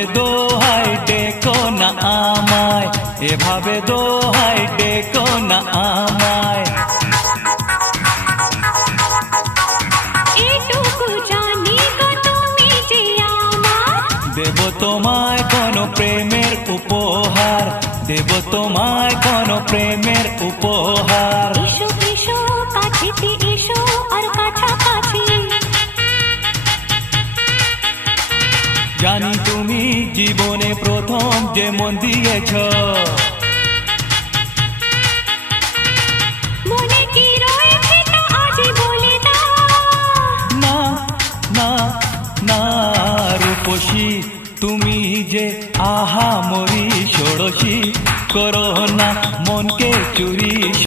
এভাবে দোহাই ডেকো না আমায়, এভাবে দোহাই ডেকো না আমায়। এটুকু জানি গো তুমি যে আমার, দেব তোমায় কোনো প্রেমের উপহার, দেব তোমায় কোনো প্রেমের উপহার। এসো এসো কাছেতে এসো আর কাছাকাছি, জানি তুমি জীবনে প্রথম যে মন দিয়েছ, মনে কি রয়েছে তা আজই বলে দাও। না না না রূপসী, তুমি যে আহা মরি ষোড়শী, করো না মনকে চুরি।